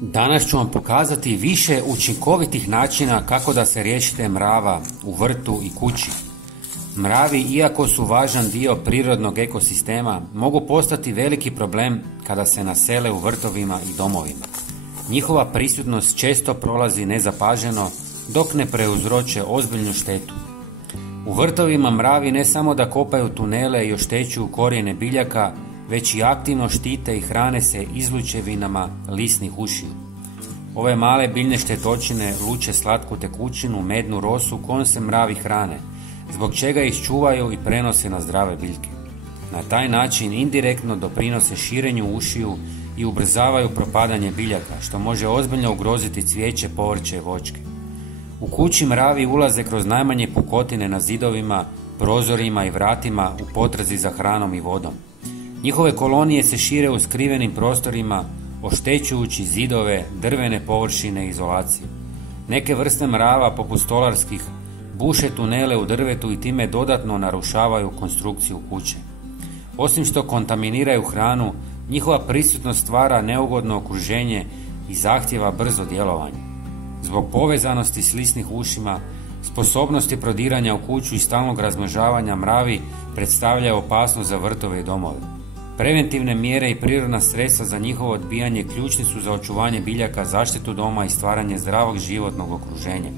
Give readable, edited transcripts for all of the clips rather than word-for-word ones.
Danas ću vam pokazati više učinkovitih načina kako da se riješite mrava u vrtu i kući. Mravi, iako su važan dio prirodnog ekosistema, mogu postati veliki problem kada se nasele u vrtovima i domovima. Njihova prisutnost često prolazi nezapaženo dok ne prouzroče ozbiljnu štetu. U vrtovima mravi ne samo da kopaju tunele i oštećuju korijene biljaka, već i aktivno štite i hrane se izlučevinama lisnih ušiju. Ove male biljne štetočine luče slatku tekućinu, mednu rosu kojom se mravi hrane, zbog čega ih čuvaju i prenose na zdrave biljke. Na taj način indirektno doprinose širenju ušiju i ubrzavaju propadanje biljaka, što može ozbiljno ugroziti cvijeće, povrće i voćke. U kući mravi ulaze kroz najmanje pukotine na zidovima, prozorima i vratima u potrazi za hranom i vodom. Njihove kolonije se šire u skrivenim prostorima, oštećujući zidove, drvene površine i izolaciju. Neke vrste mrava, poput stolarskih, buše tunele u drvetu i time dodatno narušavaju konstrukciju kuće. Osim što kontaminiraju hranu, njihova prisutnost stvara neugodno okruženje i zahtjeva brzo djelovanje. Zbog povezanosti s lisnih ušima, sposobnosti prodiranja u kuću i stalnog razmnožavanja mravi predstavljaju opasnost za vrtove i domove. Preventivne mjere i prirodna sredstva za njihovo odbijanje ključni su za očuvanje biljaka, zaštitu doma i stvaranje zdravog životnog okruženja.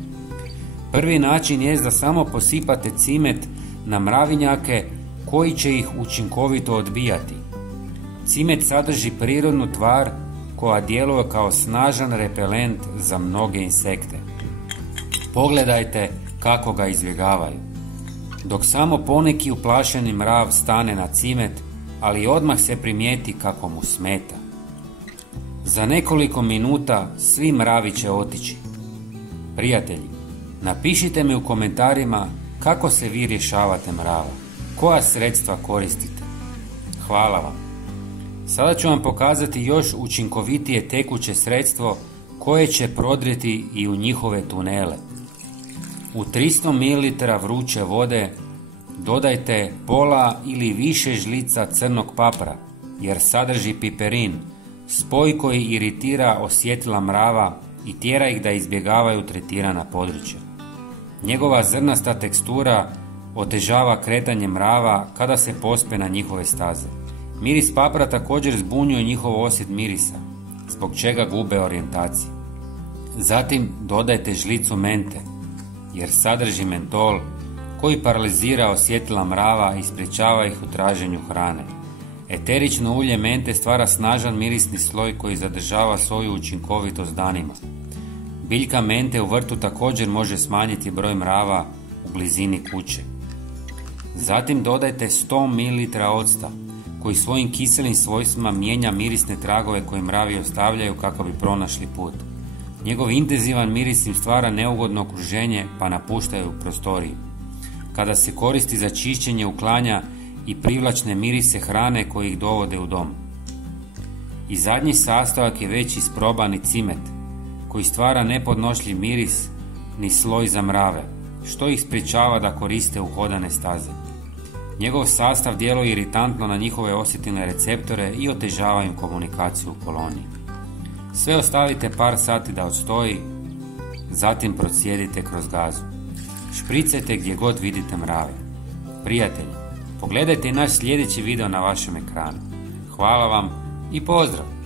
Prvi način je da samo posipate cimet na mravinjake koji će ih učinkovito odbijati. Cimet sadrži prirodnu tvar koja djeluje kao snažan repelent za mnoge insekte. Pogledajte kako ga izbjegavaju. Dok samo poneki uplašeni mrav stane na cimet, ali odmah se primijeti kako mu smeta. Za nekoliko minuta svi mravi će otići. Prijatelji, napišite mi u komentarima kako se vi rješavate mrava, koja sredstva koristite. Hvala vam. Sada ću vam pokazati još učinkovitije tekuće sredstvo koje će prodrijeti i u njihove tunele. U 300 ml vruće vode dodajte pola ili više žlica crnog papra, jer sadrži piperin, spoj koji iritira osjetila mrava i tjera ih da izbjegavaju tretirana područja. Njegova zrnasta tekstura otežava kretanje mrava kada se pospe na njihove staze. Miris papra također zbunjuje njihov osjet mirisa, zbog čega gube orijentaciju. Zatim dodajte žlicu mente, jer sadrži mentol koji paralizira osjetila mrava i sprječava ih u traženju hrane. Eterično ulje mente stvara snažan mirisni sloj koji zadržava svoju učinkovitost danima. Biljka mente u vrtu također može smanjiti broj mrava u blizini kuće. Zatim dodajte 100 ml octa, koji svojim kiselim svojstvima mijenja mirisne tragove koje mravi ostavljaju kako bi pronašli put. Njegov intenzivan miris im stvara neugodno okruženje pa napuštaju prostoriju. Kada se koristi za čišćenje, uklanja i privlačne mirise hrane koji ih dovode u dom. I zadnji sastojak je već isprobani cimet, koji stvara nepodnošljiv miris ni sloj za mrave, što ih sprječava da koriste uhodane staze. Njegov sastav djeluje iritantno na njihove osjetilne receptore i otežava im komunikaciju u koloniji. Sve ostavite par sati da odstoji, zatim procijedite kroz gazu. Špricajte gdje god vidite mrave. Prijatelji, pogledajte i naš sljedeći video na vašem ekranu. Hvala vam i pozdrav!